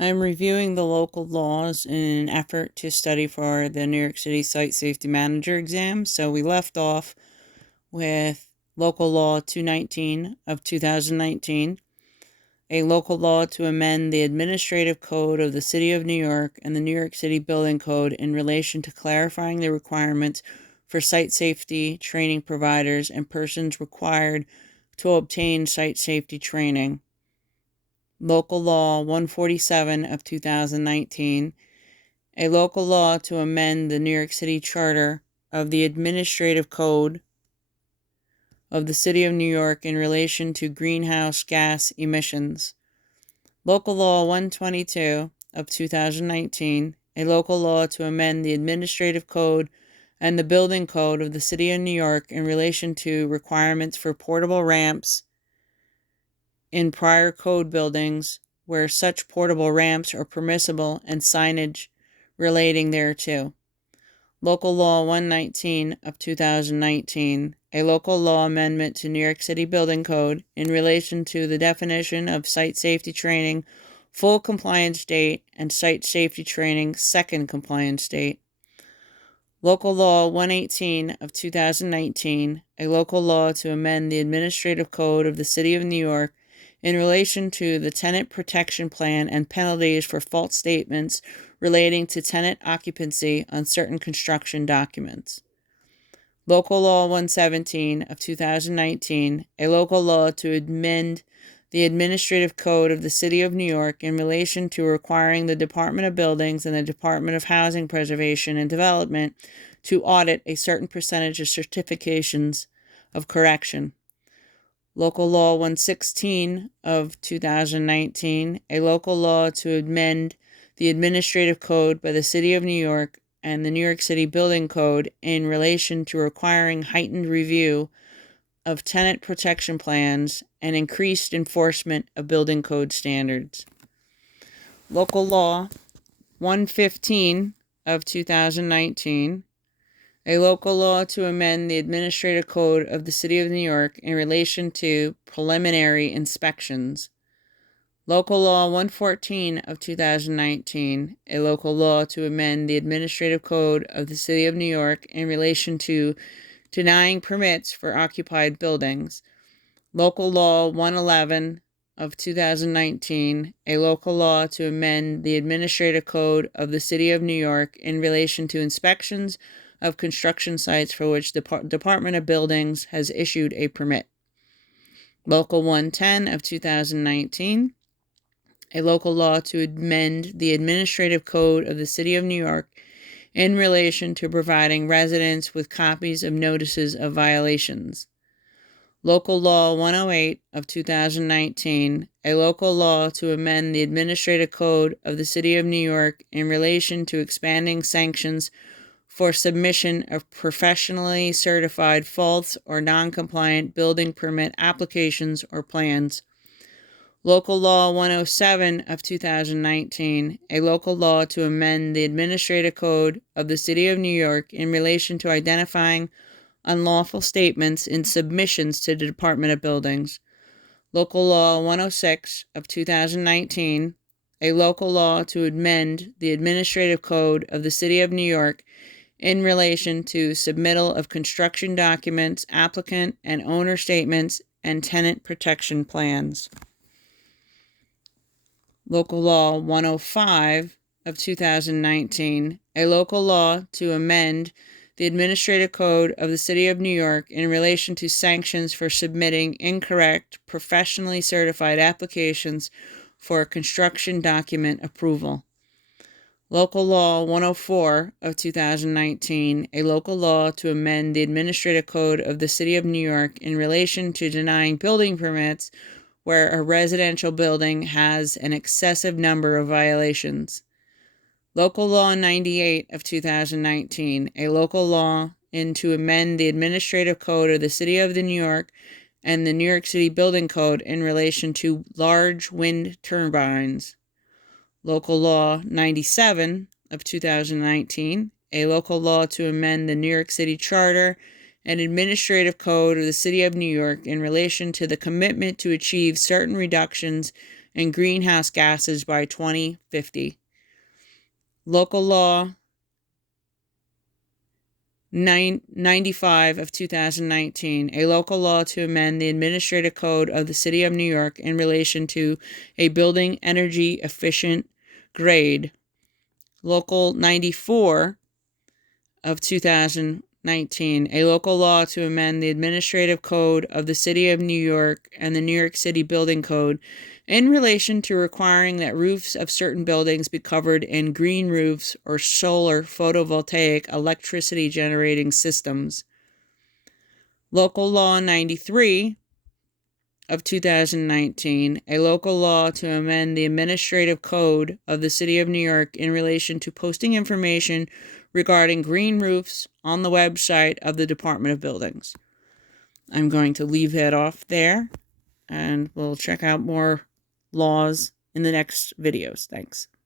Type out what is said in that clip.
I'm reviewing the local laws in an effort to study for the New York City Site Safety Manager exam. So we left off with Local Law 219 of 2019, a local law to amend the Administrative Code of the City of New York and the New York City Building Code in relation to clarifying the requirements for site safety training providers and persons required to obtain site safety training. Local Law 147 of 2019, a local law to amend the New York City Charter of the Administrative Code of the City of New York in relation to greenhouse gas emissions. Local Law 122 of 2019, a local law to amend the Administrative Code and the Building Code of the City of New York in relation to requirements for portable ramps in prior code buildings where such portable ramps are permissible and signage relating thereto. Local Law 119 of 2019, a local law amendment to New York City Building Code in relation to the definition of site safety training, full compliance date, and site safety training, second compliance date. Local Law 118 of 2019, a local law to amend the Administrative Code of the City of New York in relation to the tenant protection plan and penalties for false statements relating to tenant occupancy on certain construction documents. Local Law 117 of 2019, a local law to amend the Administrative Code of the City of New York in relation to requiring the Department of Buildings and the Department of Housing Preservation and Development to audit a certain percentage of certifications of correction. Local Law 116 of 2019, a local law to amend the Administrative Code by the City of New York and the New York City Building Code in relation to requiring heightened review of tenant protection plans and increased enforcement of building code standards. Local Law 115 of 2019, a local law to amend the Administrative Code of the City of New York in relation to preliminary inspections. Local Law 114 of 2019, a local law to amend the Administrative Code of the City of New York in relation to denying permits for occupied buildings. Local Law 111 of 2019, a local law to amend the Administrative Code of the City of New York in relation to inspections of construction sites for which the Department of Buildings has issued a permit. Local 110 of 2019, a local law to amend the Administrative Code of the City of New York in relation to providing residents with copies of notices of violations. Local Law 108 of 2019, a local law to amend the Administrative Code of the City of New York in relation to expanding sanctions for submission of professionally certified false or non-compliant building permit applications or plans. Local Law 107 of 2019, a local law to amend the Administrative Code of the City of New York in relation to identifying unlawful statements in submissions to the Department of Buildings. Local Law 106 of 2019, a local law to amend the Administrative Code of the City of New York in relation to submittal of construction documents, applicant and owner statements, and tenant protection plans. Local Law 105 of 2019, a local law to amend the Administrative Code of the City of New York in relation to sanctions for submitting incorrect, professionally certified applications for construction document approval. Local Law 104 of 2019, a local law to amend the Administrative Code of the City of New York in relation to denying building permits where a residential building has an excessive number of violations. Local Law 98 of 2019, a local law to amend the Administrative Code of the City of New York and the New York City Building Code in relation to large wind turbines. Local Law 97 of 2019, a local law to amend the New York City Charter and Administrative Code of the City of New York in relation to the commitment to achieve certain reductions in greenhouse gases by 2050. Local Law 95 of 2019, a local law to amend the Administrative Code of the City of New York in relation to a building energy efficient grade. Local 94 of 2019, a local law to amend the Administrative Code of the City of New York and the New York City Building Code in relation to requiring that roofs of certain buildings be covered in green roofs or solar photovoltaic electricity generating systems. Local Law 93 of 2019, a local law to amend the Administrative Code of the City of New York in relation to posting information regarding green roofs on the website of the Department of Buildings. I'm going to leave that off there, and we'll check out more laws in the next videos. Thanks.